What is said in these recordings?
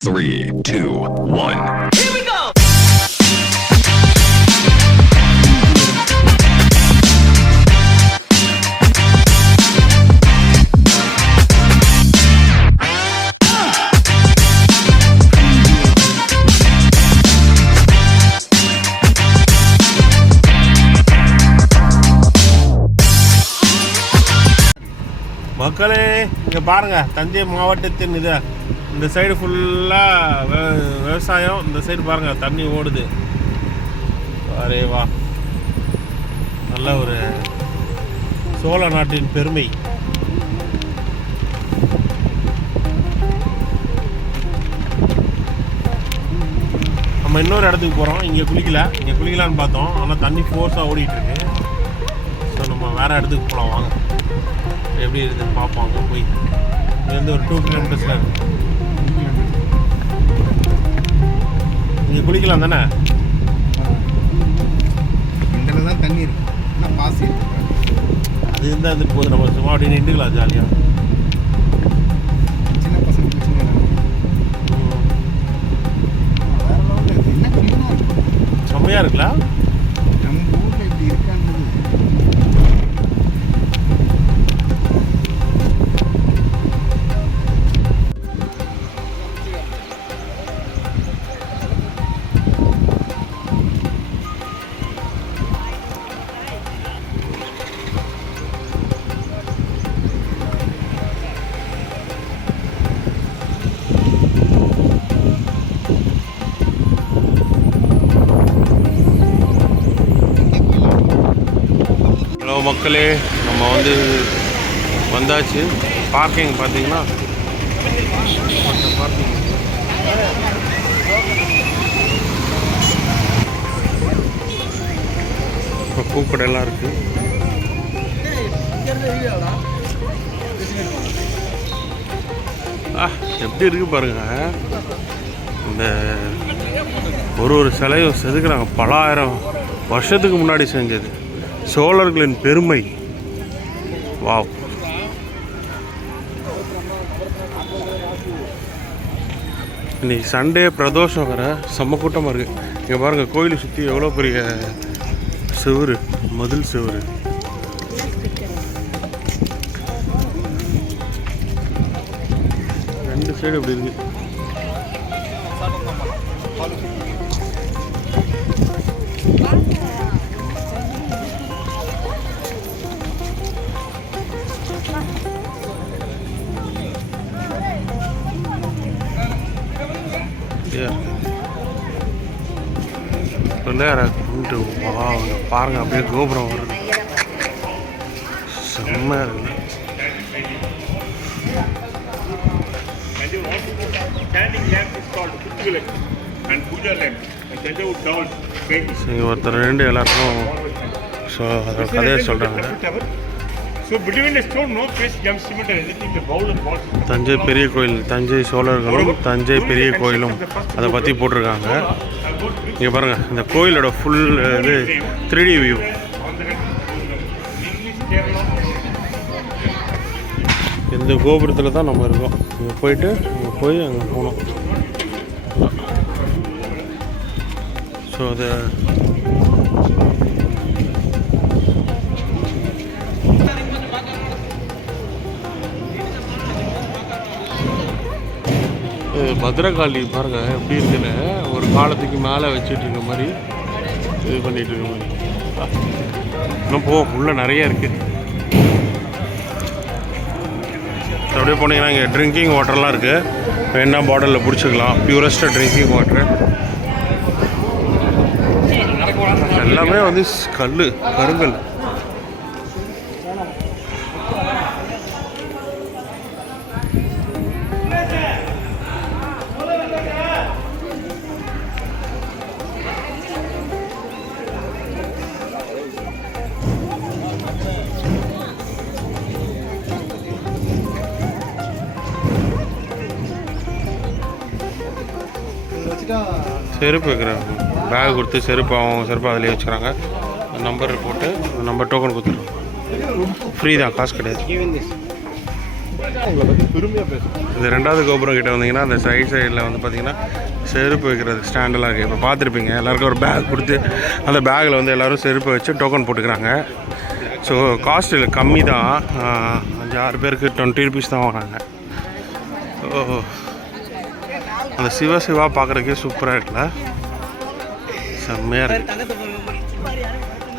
Three, two, one. Here we go. மக்களே இங்கே பாருங்கள் தஞ்சை மாவட்டத்தின் இது இந்த சைடு ஃபுல்லாக விவசாயம் இந்த சைடு பாருங்கள் தண்ணி ஓடுது. அரே வா. நல்ல ஒரு சோழ நாட்டின் பெருமை. நம்ம இன்னொரு இடத்துக்கு போகிறோம் இங்கே குளிக்கல. இங்கே குளிக்கலான்னு பார்த்தோம். ஆனால் தண்ணி ஃபோர்ஸாக ஓடிட்டு இருக்கு ஸோ நம்ம வேறு இடத்துக்கு போகலாம் வாங்க. எப்படி இருக்குதுன்னு பார்ப்போம். அங்கே போய். இங்கேருந்து வந்து ஒரு டூ கிலோமீட்டர்ஸில் இருக்குது இங்கே குளிக்கலாம் தானே? இதில் தான் தண்ணி இருக்கு? ஆனால் பாசி. அது இருந்தால் இருந்துட்டு போகுது நம்ம சும்மா அப்படியே நின்றுக்கலாம் ஜாலியாக சின்ன பசங்க பிரச்சனை செம்மையாக இருக்குல்ல? மக்களே நம்ம வந்து வந்தாச்சு. பார்க்கிங் பார்த்தீங்கன்னா பார்க்கிங் இப்போ பூக்கடையெல்லாம் இருக்குது ஆ எப்படி இருக்கு பாருங்க. இந்த ஒரு ஒரு சிலையும் செதுக்குறாங்க. பல ஆயிரம் வருஷத்துக்கு முன்னாடி செஞ்சது. சோழர்களின் பெருமை. வாவ். இன்னைக்கு சண்டே பிரதோஷம் வர செம்ம கூட்டமாக இருக்குது இங்கே பாருங்கள் கோயிலை சுற்றி எவ்வளோ பெரிய சுவர் மதில் செவுரு. ரெண்டு சைடு இப்படி இருக்குது பிள்ளையார கும்பிட்டு வா அங்க பாருங்க அப்படியே கோபுரம் வருது செம்மையாக இருக்குது ஒருத்தர் ரெண்டு எல்லாருக்கும் கதையை சொல்கிறாங்க தஞ்சை பெரிய கோயில் தஞ்சை சோழர்களும் தஞ்சை பெரிய கோயிலும் அதை பற்றி போட்டிருக்காங்க. இங்கே பாருங்கள் இந்த கோயிலோட ஃபுல் இது த்ரீ டி வியூ. இந்த கோபுரத்தில் தான் நம்ம இருக்கோம். இங்கே போயிட்டு இங்கே போய் அங்கே போகணும். ஸோ அது பத்ரகாளி பாருங்க எப்படி இருக்குன்னு. ஒரு காலத்துக்கு மேலே வச்சுட்டு இருக்க மாதிரி இது பண்ணிட்டு இருக்க மாதிரி. இன்னும் போ உள்ள நிறைய இருக்குது அப்படியே போனீங்கன்னா இங்கே ட்ரிங்கிங் வாட்டர்லாம் இருக்குது வேணா பாட்டிலில் பிடிச்சிக்கலாம். பியூரஸ்ட் ட்ரிங்கிங் வாட்டர் எல்லாமே வந்து கல் கருங்கல். செருப்பு வைக்கிறாங்க பேக் கொடுத்து செருப்பு அவங்க செருப்பு அதிலே வச்சுக்கிறாங்க நம்பர் போட்டு நம்பர் டோக்கன் கொடுத்துருவோம். ஃப்ரீ தான் காசு கிடையாது. இந்த ரெண்டாவது கோபுரம் கிட்ட வந்தீங்கன்னா அந்த சைட் சைடில் வந்து பார்த்தீங்கன்னா செருப்பு வைக்கிறது ஸ்டாண்டெல்லாம் இருக்குது இப்போ பார்த்துருப்பீங்க எல்லாருக்கும் ஒரு பேக் கொடுத்து அந்த பேக்கில் வந்து எல்லோரும் செருப்பு வச்சு டோக்கன் போட்டுக்கிறாங்க. ஸோ காஸ்ட் இல்லை கம்மி தான். அஞ்சு ஆறு பேருக்கு டுவெண்ட்டி ருபீஸ் தான் வாங்குறாங்க. ஓ. அந்த சிவ சிவா பார்க்குறதுக்கே சூப்பராக இருக்குல்ல? செம்மையாக இருக்கு.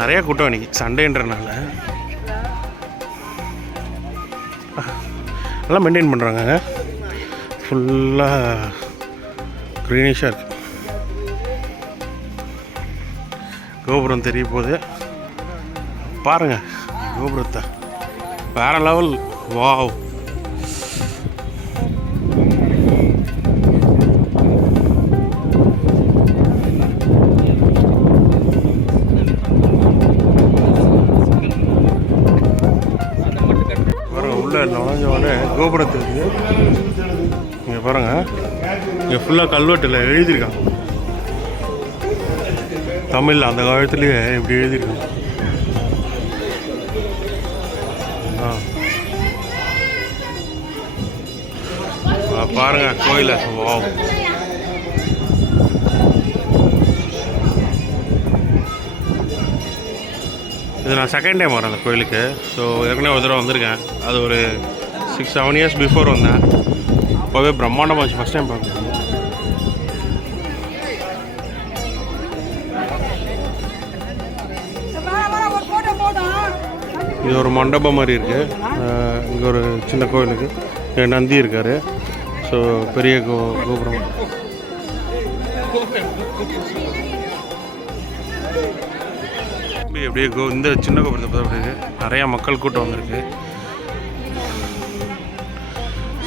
நிறையா கூட்டம் இன்னைக்கு சண்டேன்றனால. நல்லா மெயின்டைன் பண்ணுறாங்க ஃபுல்லாக க்ரீனிஷாக இருக்குது கோபுரம் தெரிய போகுது. பாருங்க கோபுரத்தை. வேற லெவல் வாவ் கோபுரத்துக்கு இருக்குது இங்கே பாருங்க. இங்கே ஃபுல்லாக கல்வெட்டில் எழுதியிருக்காங்க. தமிழில் அந்த காலத்துலேயே இப்படி எழுதியிருக்காங்க. ஆ. பாருங்க கோயிலை வாவ். இது நான் செகண்ட் டைம் வரேன் அந்த கோயிலுக்கு. ஸோ ஏற்கனவே ஒரு தடவை வந்திருக்கேன். அது ஒரு சிக்ஸ் செவன் இயர்ஸ் பிஃபோர் வந்தேன் அப்போவே பிரம்மாண்டம் வச்சு ஃபஸ்ட் டைம் பார்க்குறேன் இது ஒரு மண்டபம் மாதிரி இருக்குது இங்கே ஒரு சின்ன கோயிலுக்கு. நந்தி இருக்கார். ஸோ பெரிய கோ கோபுரம். அப்படியே கோ இந்த சின்ன கோபுரத்தை பார்த்தா அப்படியே நிறையா மக்கள் கூட்டம் வந்திருக்கு.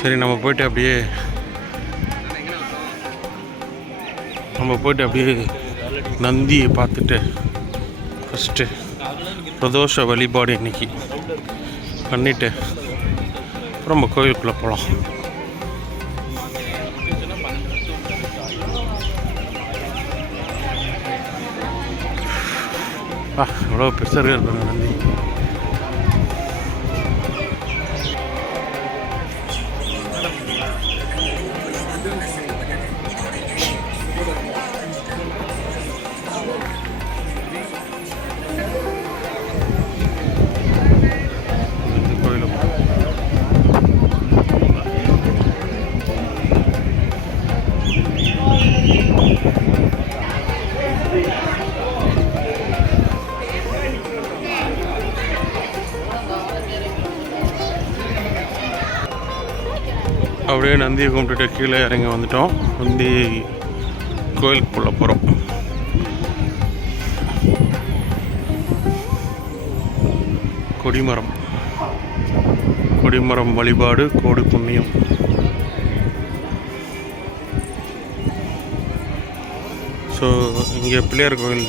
சரி நம்ம போயிட்டு அப்படியே நம்ம போய்ட்டு அப்படியே நந்தியை பார்த்துட்டு ஃபஸ்ட்டு பிரதோஷ வழிபாடு இன்னைக்கு பண்ணிவிட்டு அப்புறம் நம்ம கோயிலுக்குள்ளே போகலாம் ஆ இவ்வளோ பெருசாக இருக்கிறது நந்தி. அப்படியே நந்தியை கும்பிட்டுட்டு கீழே இறங்கி வந்துட்டோம். நந்தி கோயிலுக்குள்ளே போகிறோம் கொடிமரம். கொடிமரம் வழிபாடு கோடி புண்ணியம். ஸோ இங்கே பிள்ளையார் கோயில்.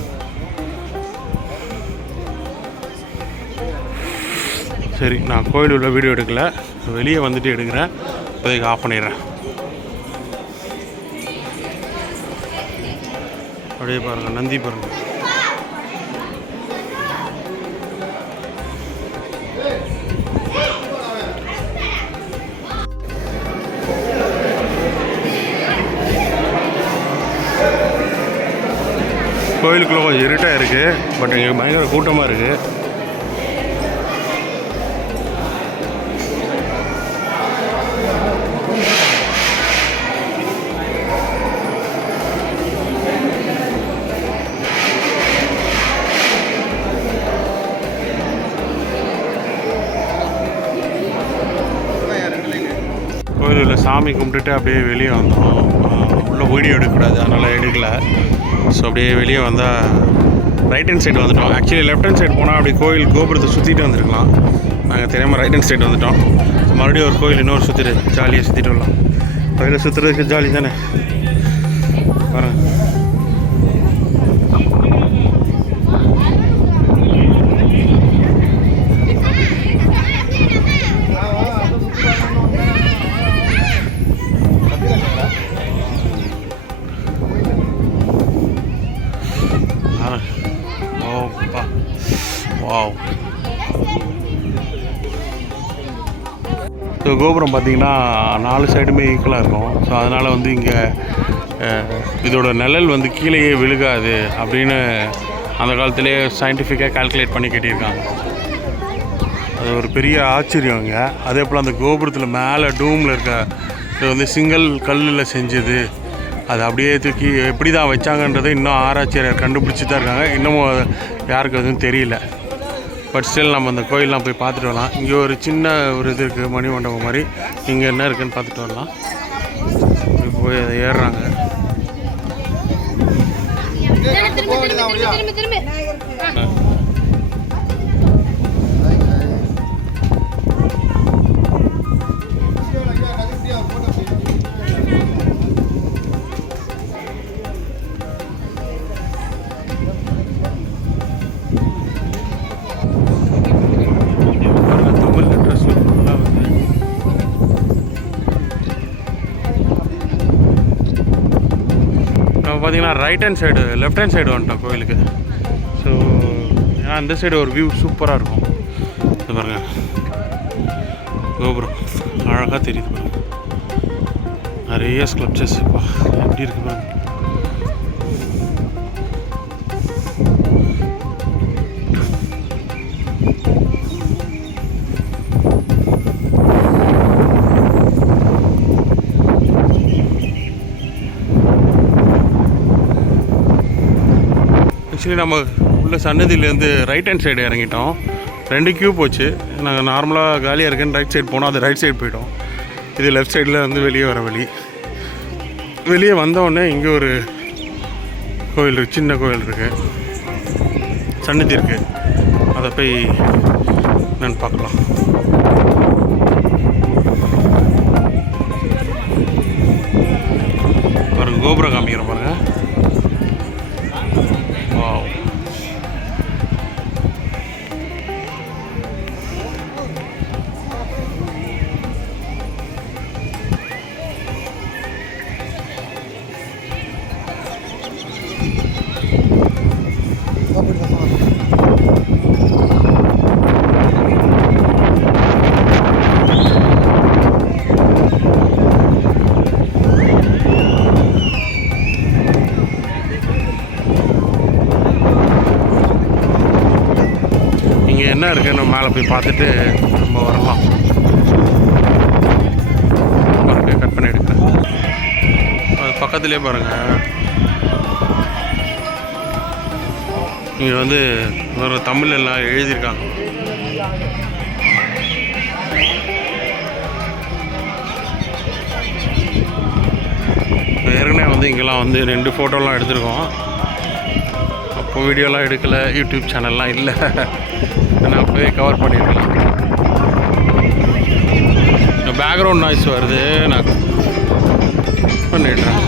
சரி நான் கோயில் உள்ள வீடியோ எடுக்கல. வெளியே வந்துட்டு எடுக்கிறேன். இப்போதைக்கு ஆஃப் பண்ணிடுறேன். அப்படியே பாருங்கள் நந்தி பாருங்கள் கோயிலுக்குள்ளே கொஞ்சம் இருட்டாக இருக்குது பட் இங்கே பயங்கர கூட்டமாக இருக்குது சாமி கும்பிட்டுட்டு அப்படியே வெளியே வந்தோம். உள்ளே வீடியோ எடுக்கக்கூடாது அதனால் எடுக்கல. ஸோ அப்படியே வெளியே வந்தால் ரைட் ஹேண்ட் சைடு வந்துட்டோம். ஆக்சுவலி லெஃப்ட் ஹேண்ட் சைடு போனால் அப்படி கோயில் கோபுரத்தை சுற்றிட்டு வந்திருக்கலாம். நாங்கள் தெரியாமல் ரைட் ஹேண்ட் சைடு வந்துட்டோம். மறுபடியும் ஒரு கோயில் இன்னொரு சுற்றிட்டு ஜாலியாக சுற்றிட்டு வரலாம். கோயிலை சுற்றுறதுக்கு ஜாலி தானே? வரேன். ஸோ கோபுரம் பார்த்திங்கன்னா நாலு சைடுமே ஈக்குவலாக இருக்கும். ஸோ அதனால் வந்து இங்கே இதோட நிழல் வந்து கீழேயே விழுகாது அப்படின்னு அந்த காலத்திலே சயின்டிஃபிக்காக கால்குலேட் பண்ணி கட்டியிருக்காங்க. அது ஒரு பெரிய ஆச்சரியம் இங்கே. அதே போல் அந்த கோபுரத்தில் மேலே டூமில் இருக்க இது வந்து சிங்கிள் கல்லில் செஞ்சது. அது அப்படியே தூக்கி எப்படி தான் வச்சாங்கன்றதை இன்னும் ஆராய்ச்சியாளர் கண்டுபிடிச்சி தான் இருக்காங்க. இன்னமும் யாருக்கு எதுவும் தெரியல. பட் ஸ்டில் நம்ம அந்த கோயிலெலாம் போய் பார்த்துட்டு வரலாம். இங்கே ஒரு சின்ன ஒரு இது இருக்குது மணி மண்டபம் மாதிரி. இங்கே என்ன இருக்குன்னு பார்த்துட்டு வரலாம். இங்க போய் அதை ஏறுறாங்க. திரும்ப திரும்ப திரும்ப திரும்ப பார்த்தீங்கன்னா right hand side left hand side வந்துட்டோம் கோயிலுக்கு. ஸோ ஏன்னா இந்த சைடு ஒரு வியூ சூப்பராக இருக்கும். இது பாருங்கள் கோபுரம். அழகாக தெரியுது பாருங்கள் நிறைய ஸ்கல்ப்சர்ஸ் எப்படி இருக்குது பாருங்கள் ஆக்சுவலி நம்ம உள்ள சன்னதியிலேருந்து ரைட் ஹேண்ட் சைடு இறங்கிட்டோம். ரெண்டு கியூ போச்சு. நாங்கள் நார்மலாக காலியாக இருக்குன்னு ரைட் சைடு போனோம். அது ரைட் சைடு போயிட்டோம் இது லெஃப்ட் சைடில் வந்து வெளியே வர வழி. வெளியே வந்தோடனே இங்கே ஒரு கோயில் இருக்குது சின்ன கோயில் இருக்குது சன்னதி இருக்குது அதை போய் நான் பார்க்கலாம். போய் பார்த்துட்டு நம்ம வரலாம். பாருங்கள் கட் பண்ணி எடுக்கிறேன். அது பக்கத்துலேயே பாருங்கள் இங்கே வந்து ஒரு தமிழ் எல்லாம் எழுதியிருக்காங்க. ஏற்கனவே வந்து இங்கெல்லாம் வந்து ரெண்டு ஃபோட்டோலாம் எடுத்திருக்கோம். அப்போ வீடியோலாம் எடுக்கலை யூடியூப் சேனல்லாம் இல்லை. நான் போய் கவர் பண்ணியிருக்கலாம் பேக்ரவுண்ட் நாய்ஸ் வருது நான் பண்ணிடுறேன்.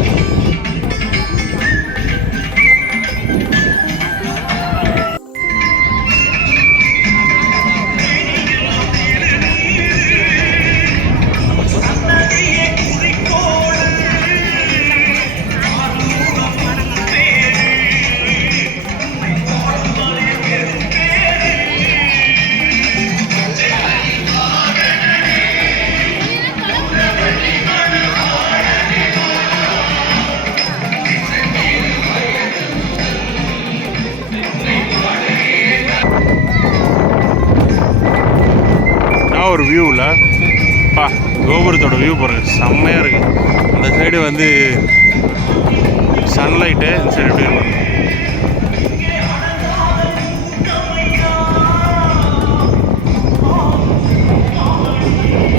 சன்லைட்டு. இந்த சைடு எப்படி இருக்கும்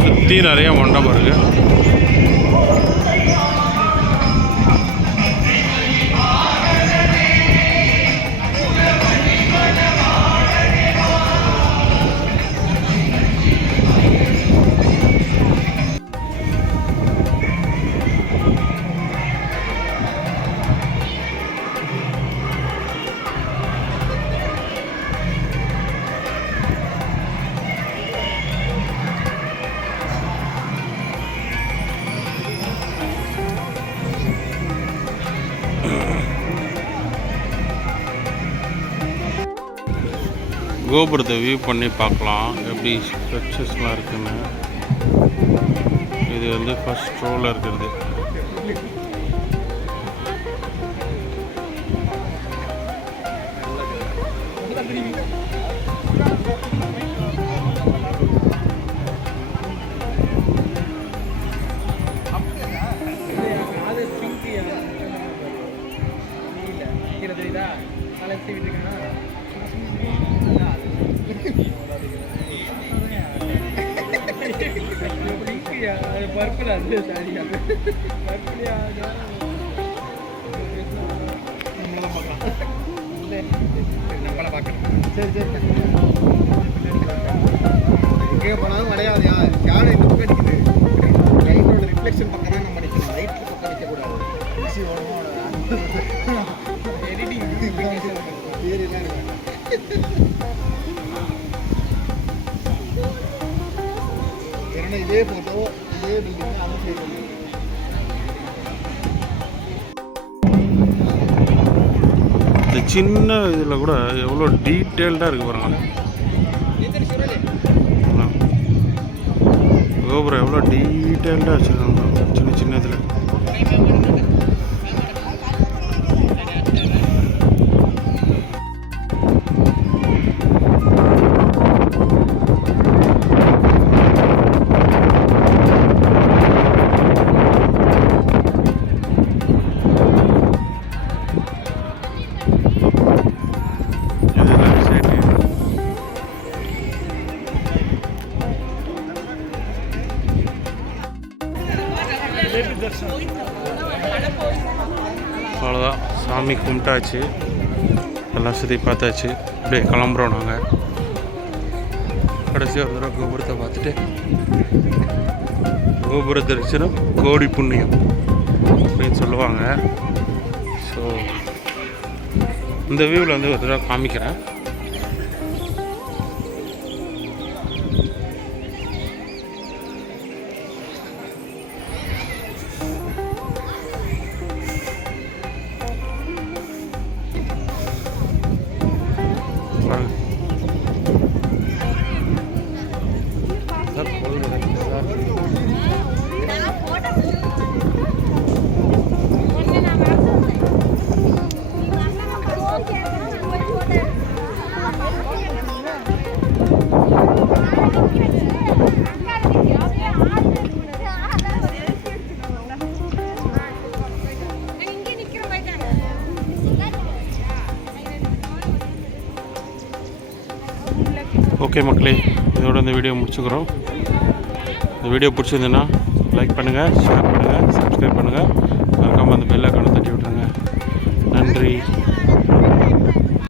சுற்றி நிறைய மண்டபம் இருக்குது கோபுரத்தை வியூ பண்ணி பார்க்கலாம். எப்படி ஸ்ட்ரக்சர்ஸ்லாம் இருக்குன்னு. இது வந்து ஃபஸ்ட் ரோவில் இருக்கிறது. இதே ஃபோட்டோ இதே பில்டிங் இந்த சின்ன இதில் கூட எவ்வளோ டீட்டெயில்டாக இருக்கு பாருங்க ஆ. கோபுரம் எவ்வளோ டீட்டெயில்டாக வச்சுருக்காங்க சாமி எல்லாம் சுற்றி பார்த்தாச்சு. அப்படியே கிளம்புறோம் நாங்கள் கடைசியாக ஒரு தடவை கோபுரத்தை பார்த்துட்டு கோபுர தரிசனம் கோடி புண்ணியம் அப்படின்னு சொல்லுவாங்க. ஸோ இந்த வியூவில் வந்து ஒரு தடவை காமிக்கிறேன். ஓகே மக்களே இதோட இந்த வீடியோ முடிச்சுக்கிறோம். இந்த வீடியோ பிடிச்சிருந்துன்னா லைக் பண்ணுங்கள் ஷேர் பண்ணுங்கள் சப்ஸ்கிரைப் பண்ணுங்கள் மறக்காமல் அந்த பெல்லை கணக்கு தட்டி விட்டுருங்க. நன்றி.